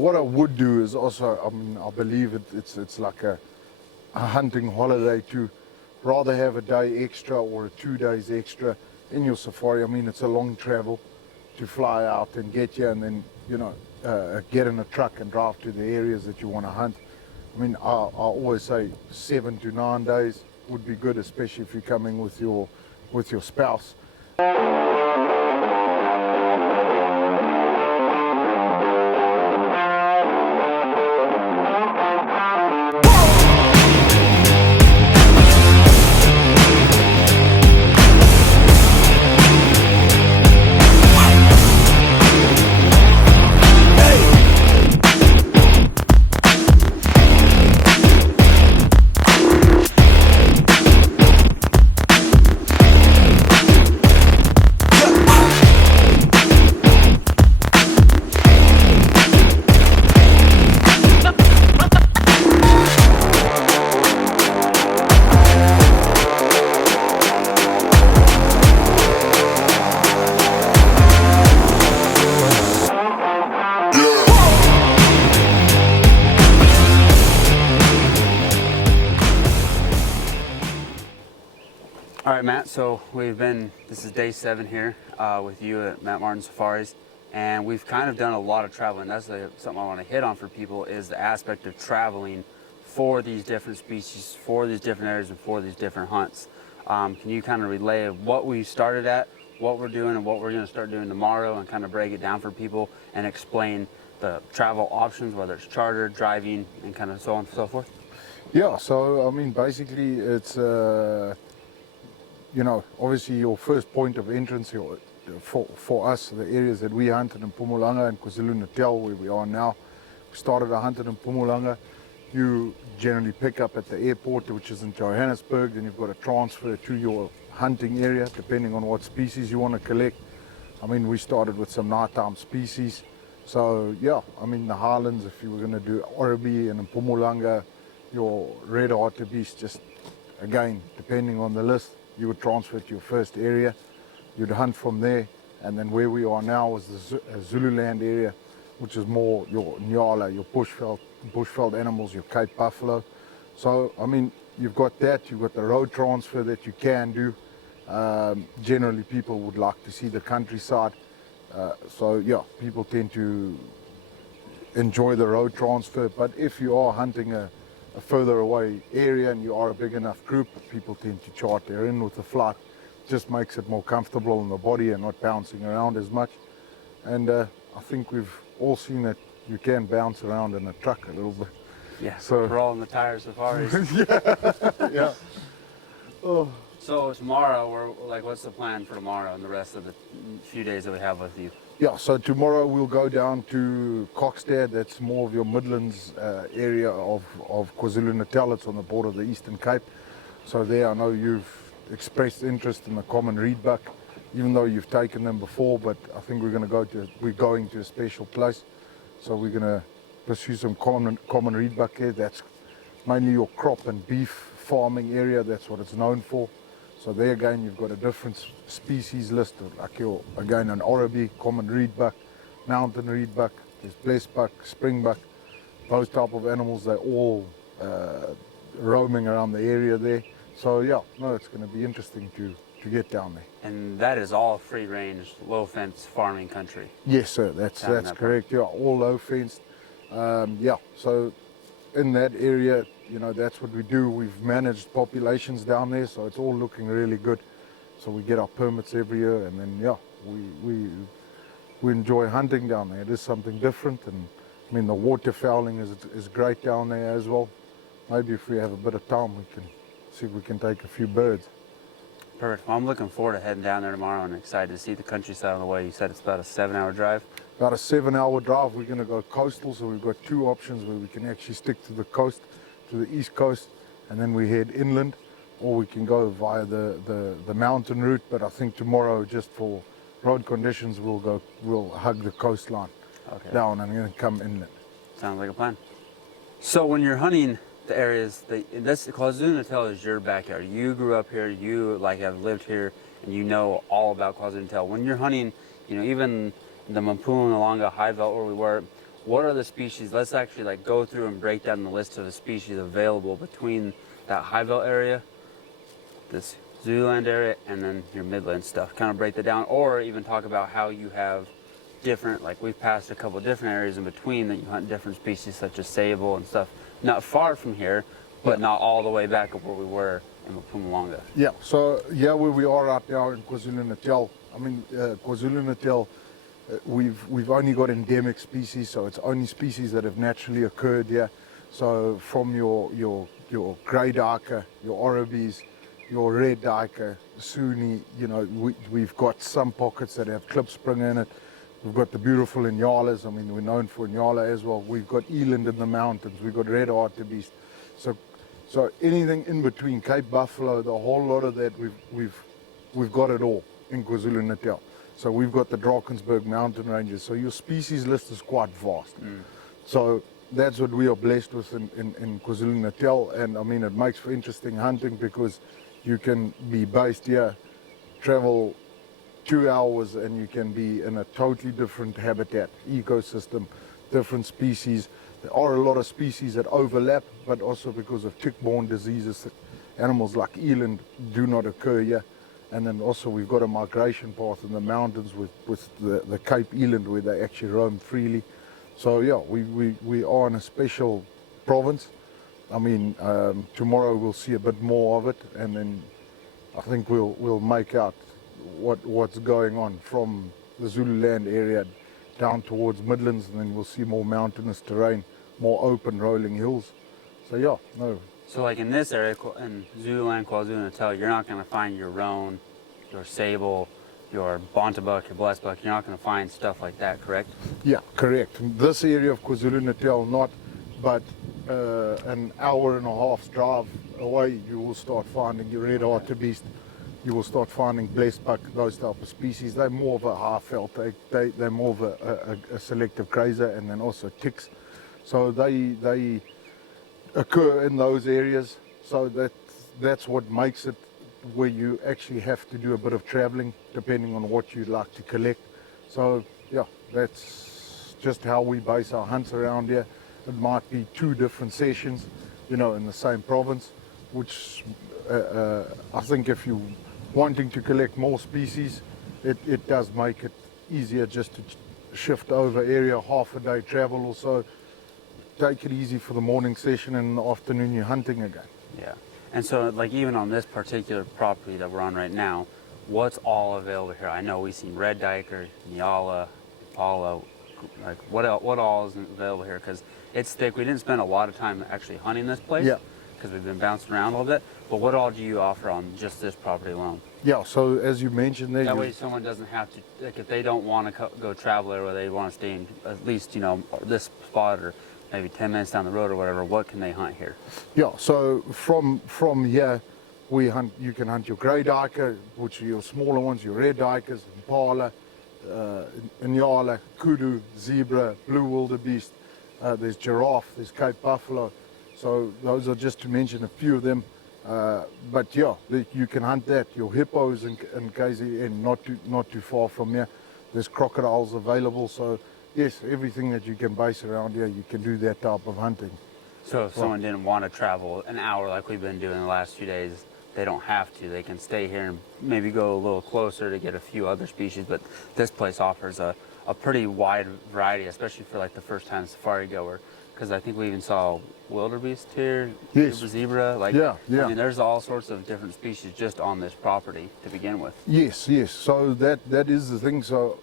What I would do is also, I mean, I believe it's like a hunting holiday to rather have a day extra or 2 days extra in your safari. I mean, it's a long travel to fly out and get here and then, you know, get in a truck and drive to the areas that you want to hunt. I mean, I always say 7 to 9 days would be good, especially if you're coming with your spouse. All right, Matt, so this is day 7 here with you at Maartens Safaris, and we've kind of done a lot of traveling. That's something I want to hit on for people, is the aspect of traveling for these different species, for these different areas, and for these different hunts. Can you kind of relay what we started at, what we're doing, and what we're going to start doing tomorrow, and kind of break it down for people and explain the travel options, whether it's charter, driving, and kind of so on and so forth? Yeah, so I mean, basically it's you know, obviously your first point of entrance here, for us, the areas that we hunted in Mpumalanga and KwaZulu Natal, where we are now. We started our hunting in Mpumalanga. You generally pick up at the airport, which is in Johannesburg, then you've got to transfer to your hunting area, depending on what species you want to collect. I mean, we started with some nighttime species. So yeah, I mean, the highlands, if you were going to do Oribi and in Mpumalanga, your red hartebeest, just again, depending on the list, you would transfer to your first area, you'd hunt from there, and then where we are now is the Zululand area, which is more your Nyala, your bushveld animals, your Cape buffalo. So, I mean, you've got that, you've got the road transfer that you can do. Generally, people would like to see the countryside. So, yeah, people tend to enjoy the road transfer, but if you are hunting a further away area and you are a big enough group, people tend to charter in with the flight. Just makes it more comfortable on the body and not bouncing around as much. And I think we've all seen that you can bounce around in a truck a little bit. Yeah, so rolling the tires safaris. Yeah. Oh. So tomorrow, what's the plan for tomorrow and the rest of the few days that we have with you? Yeah, so tomorrow we'll go down to Kokstad. That's more of your Midlands area of KwaZulu Natal. It's on the border of the Eastern Cape. So there, I know you've expressed interest in the common reedbuck, even though you've taken them before. But I think we're going to a special place. So we're going to pursue some common reedbuck there. That's mainly your crop and beef farming area. That's what it's known for. So there again, you've got a different species list, like again, an Oribi, common reedbuck, mountain reedbuck, there's blessbuck, springbuck, those type of animals. They're all roaming around the area there. So yeah, no, it's going to be interesting to get down there. And that is all free range, low fence farming country? Yes, sir, that's correct. Yeah, all low fenced. Yeah, so in that area, you know, that's what we do. We've managed populations down there, so it's all looking really good. So we get our permits every year, and then yeah, we enjoy hunting down there. It is something different, and I mean the waterfowling is great down there as well. Maybe if we have a bit of time, we can see if we can take a few birds. Perfect. Well, I'm looking forward to heading down there tomorrow and excited to see the countryside on the way. You said it's about a 7-hour drive? About a 7-hour drive. We're going to go coastal, so we've got 2 options where we can actually stick to the coast, to the east coast, and then we head inland, or we can go via the mountain route. But I think tomorrow, just for road conditions, we'll hug the coastline down and then come inland. Sounds like a plan. So when you're hunting the areas, KwaZulu Natal is your backyard. You grew up here, you have lived here, and you know all about KwaZulu Natal. When you're hunting, you know, even the Mpumalanga high veld where we were, what are the species? Let's actually like go through and break down the list of the species available between that high veld area, this Zululand area, and then your Midland stuff. Kind of break that down, or even talk about how you have different, like we've passed a couple of different areas in between that you hunt different species such as sable and stuff, not far from here, but not all the way back up where we were in Mpumalanga. Yeah, so yeah, where we are right now in KwaZulu Natal, I mean, KwaZulu Natal, we've only got endemic species, so it's only species that have naturally occurred here. So from your grey duiker, your Oribis, your red duiker, Sunni, you know, we've got some pockets that have klipspring in it. We've got the beautiful Inyalas. I mean, we're known for Inyala as well. We've got eland in the mountains. We've got red hartebeest. So anything in between, Cape Buffalo, the whole lot of that, we've got it all in KwaZulu Natal. So we've got the Drakensberg mountain ranges. So your species list is quite vast. So that's what we are blessed with in KwaZulu Natal. And I mean, it makes for interesting hunting because you can be based here, travel 2 hours, and you can be in a totally different habitat, ecosystem, different species. There are a lot of species that overlap, but also because of tick-borne diseases, animals like eland do not occur here. And then also we've got a migration path in the mountains with the Cape eland where they actually roam freely. So yeah, we are in a special province. I mean, tomorrow we'll see a bit more of it, and then I think we'll make out what's going on from the Zululand area down towards Midlands, and then we'll see more mountainous terrain, more open rolling hills. So yeah, no. So like in this area, in Zululand, KwaZulu Natal, you're not going to find your roan, your sable, your bontabuck, your blessbuck. You're not going to find stuff like that, correct? Yeah, correct. This area of KwaZulu Natal, not, but an hour and a half's drive away, you will start finding your red hartebeest. You will start finding blessbuck, those type of species. They're more of a half-felt. They're more of a selective grazer, and then also ticks. So they occur in those areas. So that's what makes it where you actually have to do a bit of traveling, depending on what you'd like to collect. So yeah, that's just how we base our hunts around here. It might be 2 different sessions, you know, in the same province, which I think if you're wanting to collect more species, it does make it easier just to shift over area, half a day travel or so. Take it easy for the morning session, and in the afternoon you're hunting again. Yeah. And so like even on this particular property that we're on right now, what's all available here? I know we've seen red duiker, Nyala, Impala, like what all is available here? Because it's thick. We didn't spend a lot of time actually hunting this place. Yeah. Because we've been bouncing around a little bit. But what all do you offer on just this property alone? Yeah, so as you mentioned there, that way someone doesn't have to, like if they don't want to go travel there, or they want to stay in at least, you know, this spot or maybe 10 minutes down the road or whatever, what can they hunt here? Yeah, so from here, you can hunt your grey duiker, which are your smaller ones, your red duikers, Impala, Inyala, kudu, zebra, blue wildebeest, there's giraffe, there's Cape buffalo. So those are just to mention a few of them. But yeah, you can hunt that. Your hippos in KZN, not too far from here. There's crocodiles available. So yes, everything that you can base around here, you can do that type of hunting. So if someone didn't want to travel an hour like we've been doing the last few days, they don't have to. They can stay here and maybe go a little closer to get a few other species. But this place offers a pretty wide variety, especially for like the first time safari goer. Because I think we even saw wildebeest here, yes. Zebra. Like, yeah. I mean, there's all sorts of different species just on this property to begin with. Yes. So that is the thing. So,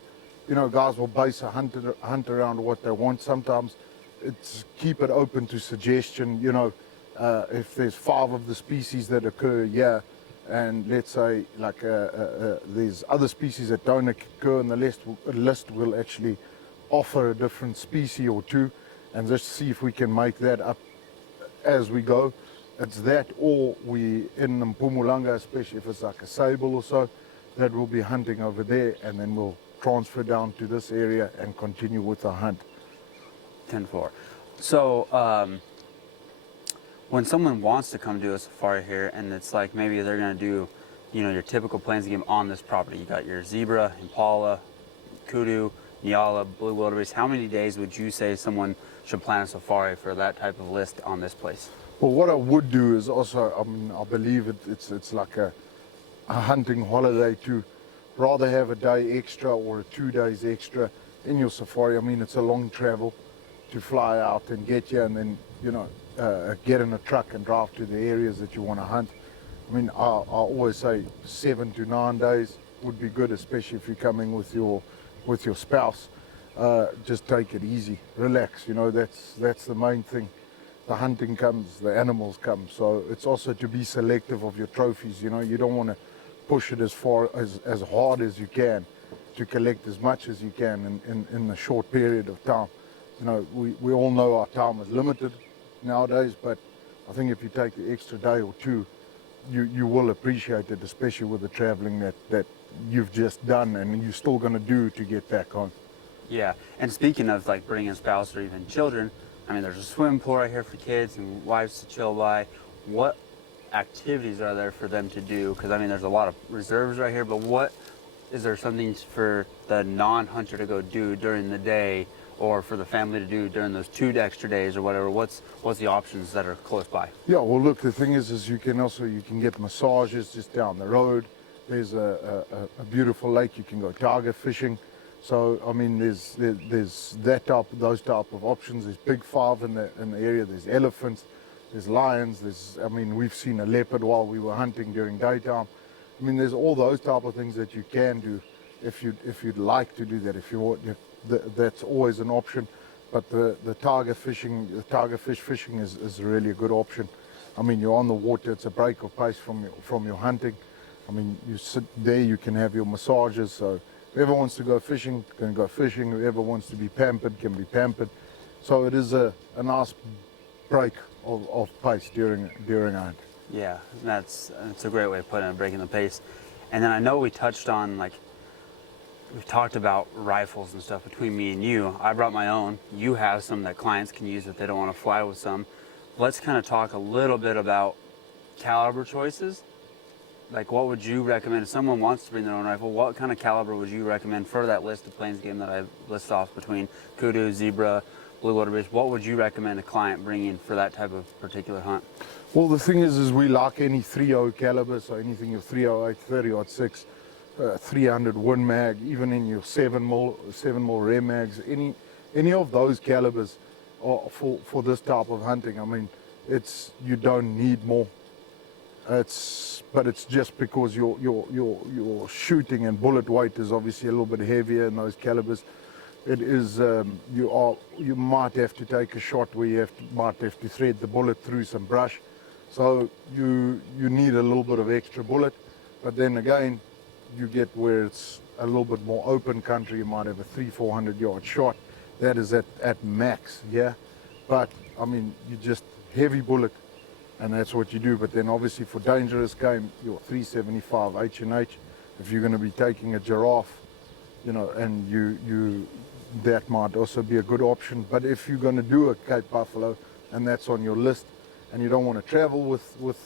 you know, guys will base a hunt around what they want. Sometimes it's keep it open to suggestion. You know, if there's 5 of the species that occur here, and let's say like there's other species that don't occur in the list will actually offer a different species or 2. And just see if we can make that up as we go. It's that, or we in Mpumalanga, especially if it's like a sable or so, that we'll be hunting over there, and then we'll transfer down to this area and continue with the hunt. 10-4. So when someone wants to come do a safari here, and it's like maybe they're going to do, you know, your typical plains game on this property. You got your zebra, Impala, kudu, Nyala, Blue Wildebeest. How many days would you say someone should plan a safari for that type of list on this place? Well, what I would do is also, I mean, I believe it's like a hunting holiday to rather have a day extra or 2 days extra in your safari. I mean, it's a long travel to fly out and get you, and then, you know, get in a truck and drive to the areas that you want to hunt. I mean, I always say 7 to 9 days would be good, especially if you're coming with your spouse. Just take it easy, relax. You know, that's the main thing. The hunting comes, the animals come. So it's also to be selective of your trophies. You know, you don't want to push it as hard as you can to collect as much as you can in a short period of time. You know, we all know our time is limited nowadays, but I think if you take the extra day or two, you will appreciate it, especially with the traveling that you've just done and you're still going to do to get back home. Yeah, and speaking of like bringing a spouse or even children, I mean, there's a swimming pool right here for kids and wives to chill by. What activities are there for them to do? Because I mean, there's a lot of reserves right here, but what is there something for the non-hunter to go do during the day, or for the family to do during those 2 extra days or whatever? What's the options that are close by? Yeah, well, look, the thing is you can get massages just down the road. There's a beautiful lake. You can go tiger fishing. So I mean, there's those type of options. There's big five in the area. There's elephants. There's lions. I mean, we've seen a leopard while we were hunting during daytime. I mean, there's all those type of things that you can do if you'd like to do that. That's always an option. But the tiger fish fishing is really a good option. I mean, you're on the water. It's a break of pace from your hunting. I mean, you sit there. You can have your massages. So whoever wants to go fishing can go fishing. Whoever wants to be pampered can be pampered. So it is a nice break of pace during a hunt. Yeah, that's a great way of putting it, breaking the pace. And then I know we touched on, like, we've talked about rifles and stuff between me and you. I brought my own. You have some that clients can use if they don't want to fly with some. Let's kind of talk a little bit about caliber choices. Like, what would you recommend if someone wants to bring their own rifle? What kind of caliber would you recommend for that list of plains game that I listed off between kudu, zebra, blue wildebeest? What would you recommend a client bringing for that type of particular hunt? Well, the thing is we like any 3.0 caliber, so anything your 308, 30-06, 300 Win Mag, even in your 7mm Rem Mags, any of those calibers are for this type of hunting. I mean, you don't need more. But it's just because your shooting and bullet weight is obviously a little bit heavier in those calibers. It is you might have to take a shot where you might have to thread the bullet through some brush. So you need a little bit of extra bullet, but then again, you get where it's a little bit more open country. You might have a 300-400 yard shot. That is at max, yeah. But I mean, you just heavy bullet, and that's what you do. But then obviously for dangerous game, your 375 H&H. If you're going to be taking a giraffe, you know, and that might also be a good option. But if you're going to do a Cape Buffalo, and that's on your list, and you don't want to travel with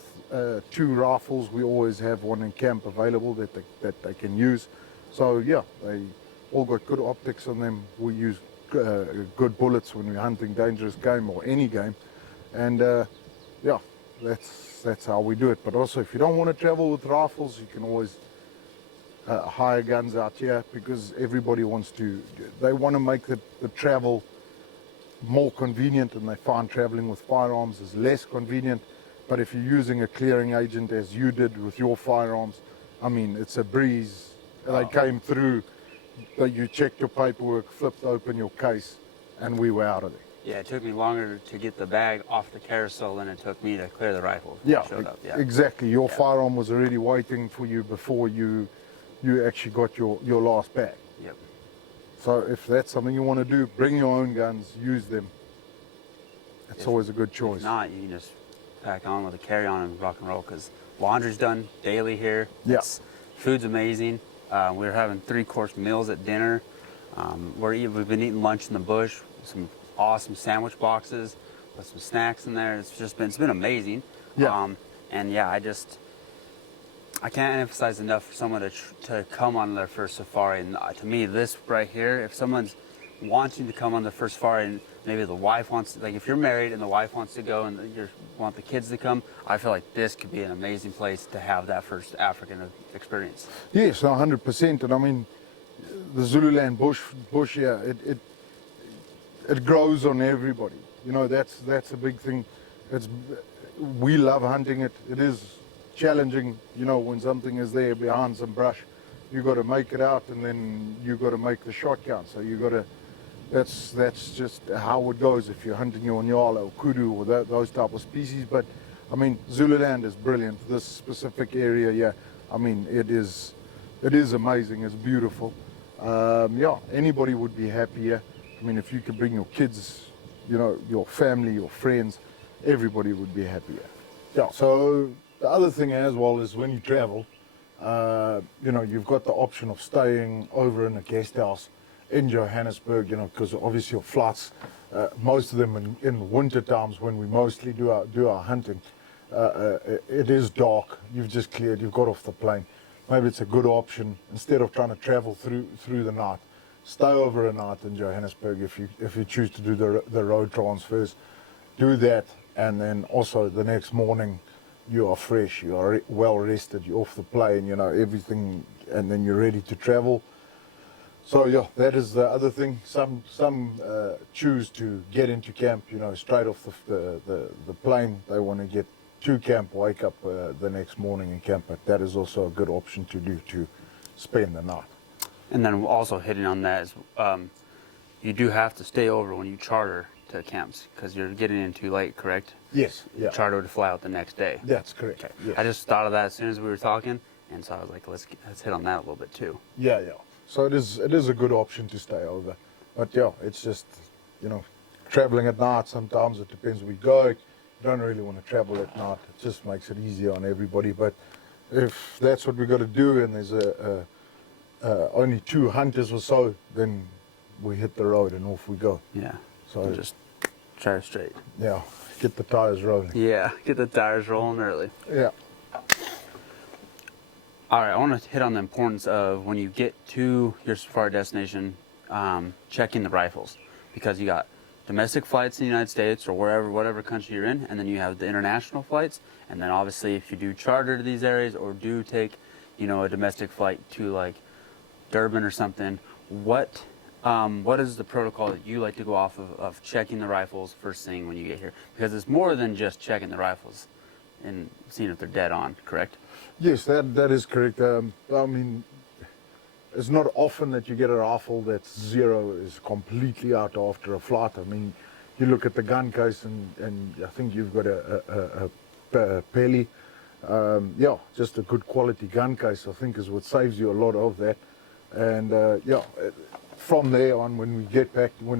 2 rifles, we always have one in camp available that they can use. So yeah, they all got good optics on them. We use good bullets when we're hunting dangerous game or any game, and yeah, that's how we do it. But also, if you don't want to travel with rifles, you can always hire guns out here, because everybody wants to make the travel more convenient, and they find traveling with firearms is less convenient. But if you're using a clearing agent as you did with your firearms, I mean, it's a breeze. They came through, you checked your paperwork, flipped open your case, and we were out of there. Yeah, it took me longer to get the bag off the carousel than it took me to clear the rifle. Yeah, Showed up. Yeah, exactly. Your firearm was already waiting for you before you actually got your last bag. Yep. So if that's something you want to do, bring your own guns, use them. It's always a good choice. If not, you can just pack on with a carry-on and rock and roll, because laundry's done daily here. Yeah. Food's amazing. We're having 3-course meals at dinner. We've been eating lunch in the bush, some awesome sandwich boxes with some snacks in there. It's been amazing. Yeah. And yeah, I can't emphasize enough for someone to come on their first safari. And to me, this right here, if someone's wanting to come on their first safari, and maybe the wife wants, like if you're married and the wife wants to go and you want the kids to come, I feel like this could be an amazing place to have that first African experience. Yes, 100%. And I mean, the Zululand bush here, it grows on everybody. You know, that's a big thing. We love hunting it. It is challenging, you know, when something is there behind some brush. You got to make it out, and then you got to make the shot count. So you got to. That's just how it goes if you're hunting your nyala or kudu or those type of species. But I mean, Zululand is brilliant. This specific area, yeah. I mean, it is amazing. It's beautiful. Yeah, anybody would be happy here. I mean, if you could bring your kids, you know, your family, your friends, everybody would be happy here. Yeah. So the other thing as well is when you travel, you know, you've got the option of staying over in a guest house in Johannesburg, you know, because obviously your flights, most of them in winter times when we mostly do our hunting, it is dark. You've just cleared, you've got off the plane. Maybe it's a good option instead of trying to travel through the night. Stay over a night in Johannesburg if you choose to do the road transfers. Do that, and then also the next morning you are fresh, you are well rested, you're off the plane, you know, everything, and then you're ready to travel. So yeah, that is the other thing. Some choose to get into camp, you know, straight off the plane. They want to get to camp, wake up the next morning in camp. But that is also a good option to do, to spend the night. And then also hitting on that is, you do have to stay over when you charter to camps because you're getting in too late, correct? Yes. You charter to fly out the next day. That's correct. Okay. Yes. I just thought of that as soon as we were talking, and so I was like, let's hit on that a little bit too. Yeah. So it is a good option to stay over. But yeah, it's just, you know, traveling at night, sometimes it depends where we go. You don't really want to travel at night. It just makes it easier on everybody. But if that's what we got to do, and there's only 2 hunters or so, then we hit the road and off we go. Yeah. So and just try it straight. Yeah, get the tires rolling. Yeah, get the tires rolling early. Yeah. All right, I want to hit on the importance of when you get to your safari destination, checking the rifles, because you got domestic flights in the United States or whatever country you're in, and then you have the international flights, and then obviously if you do charter to these areas or do take, you know, a domestic flight to like Durban or something, what is the protocol that you like to go off of checking the rifles first thing when you get here? Because it's more than just checking the rifles and seeing if they're dead on, correct? Yes, that is correct. I mean, it's not often that you get a rifle that's zero, is completely out after a flight. I mean, you look at the gun case and I think you've got a Peli. Yeah, just a good quality gun case, I think, is what saves you a lot of that. And yeah, from there on, when we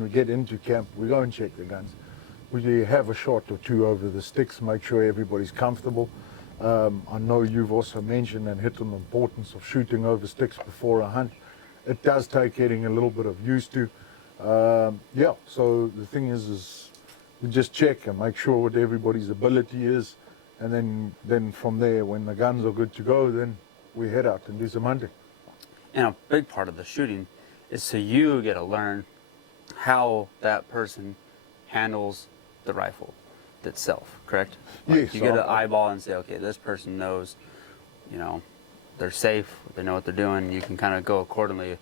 get into camp, we go and check the guns. We have a shot or two over the sticks, make sure everybody's comfortable. I know you've also mentioned and hit on the importance of shooting over sticks before a hunt. It does take getting a little bit of used to. Yeah, so the thing is we just check and make sure what everybody's ability is, and then from there, when the guns are good to go, then we head out and do some hunting. And a big part of the shooting is so you get to learn how that person handles the rifle itself, correct? Like Yes. you get an eyeball and say, okay, this person knows, you know, they're safe, they know what they're doing. You can kind of go accordingly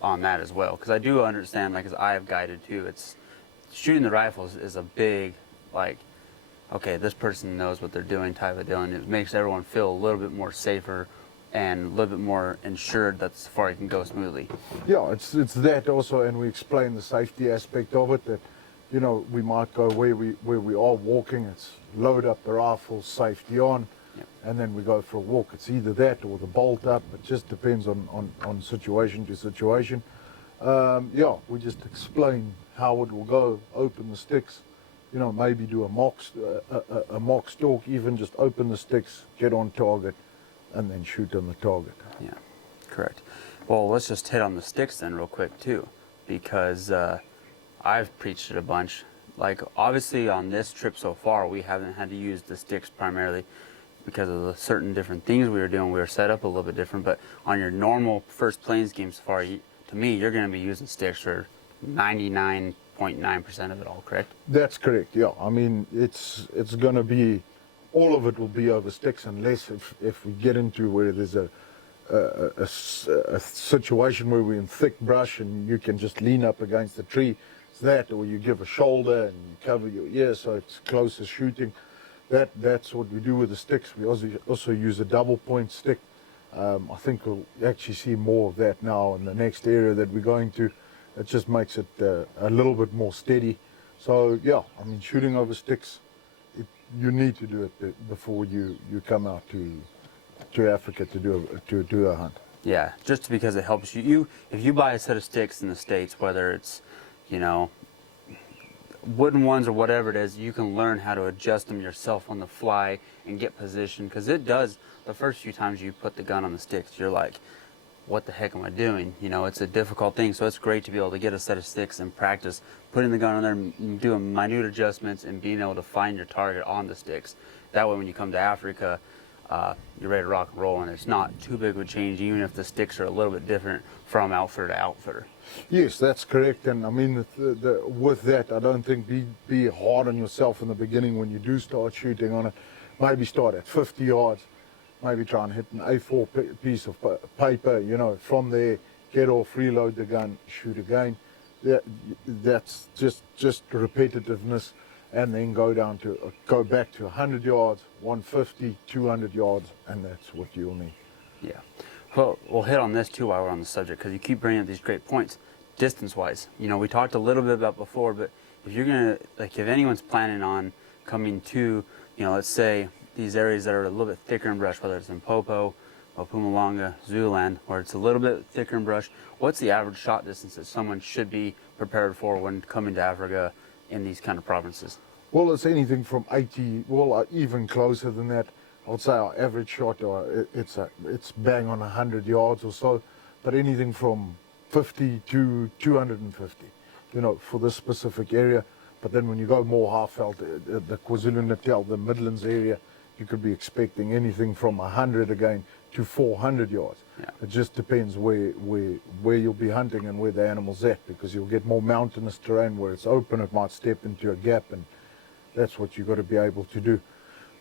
on that as well. Because I do understand, like, as I have guided too, it's shooting the rifles is a big, like, okay, this person knows what they're doing type of deal, and it makes everyone feel a little bit more safer and a little bit more ensured that the safari can go smoothly. Yeah, it's that also, and we explain the safety aspect of it, that, you know, we might go where we are walking, it's load up the rifle, safety on, Yep. and then we go for a walk. It's either that or the bolt up. It just depends on situation to situation. Yeah, we just explain how it will go, open the sticks, you know, maybe do a mock stalk, even just open the sticks, get on target, and then shoot on the target. Yeah, correct. Well, let's just hit on the sticks then real quick too, because I've preached it a bunch. Like, obviously on this trip so far, we haven't had to use the sticks primarily. because of the certain different things we were doing. We were set up a little bit different, but on your normal first plains game safari, to me, you're going to be using sticks for 99.9% of it all, correct? That's correct, yeah. I mean, it's going to be, all of it will be over sticks unless if we get into where there's a situation where we're in thick brush and you can just lean up against the tree. It's that, or you give a shoulder and you cover your ear so it's closer shooting. That's what we do with the sticks. We also use a double point stick. I think we'll actually see more of that now in the next area that we're going to. It just makes it a little bit more steady. So yeah, I mean, shooting over sticks, you need to do it before you come out to Africa to do a hunt. Yeah, just because it helps you. If you buy a set of sticks in the States, whether it's, you know, wooden ones or whatever it is, you can learn how to adjust them yourself on the fly and get position, because it does, the first few times you put the gun on the sticks, you're like, what the heck am I doing? You know, it's a difficult thing, so it's great to be able to get a set of sticks and practice putting the gun on there, doing minute adjustments, and being able to find your target on the sticks. That way when you come to Africa, you're ready to rock and roll, and it's not too big of a change, even if the sticks are a little bit different from outfitter to outfitter. Yes, that's correct. And I mean, with that, I don't think be hard on yourself in the beginning when you do start shooting on it. Maybe start at 50 yards, maybe try and hit an A4 piece of paper, you know, from there, get off, reload the gun, shoot again. That's just repetitiveness, and then go back to 100 yards, 150, 200 yards, and that's what you'll need. Yeah. Well, we'll hit on this too while we're on the subject, because you keep bringing up these great points. Distance-wise, you know, we talked a little bit about before, but if you're gonna, like, if anyone's planning on coming to, you know, let's say these areas that are a little bit thicker in brush, whether it's in Popo, or Mpumalanga, Zululand, where it's a little bit thicker in brush, what's the average shot distance that someone should be prepared for when coming to Africa in these kind of provinces? Well, it's anything from 80, well, even closer than that. I would say our average shot, it's bang on 100 yards or so, but anything from 50 to 250, you know, for this specific area. But then when you go more half-veld, the KwaZulu Natal, the Midlands area, you could be expecting anything from 100 again to 400 yards. Yeah. It just depends where you'll be hunting and where the animal's at, because you'll get more mountainous terrain where it's open, it might step into a gap, and that's what you've got to be able to do.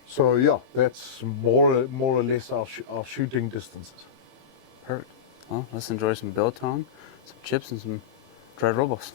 So yeah, that's more or less our shooting distances. Perfect. Well, let's enjoy some biltong, some chips, and some dried robos.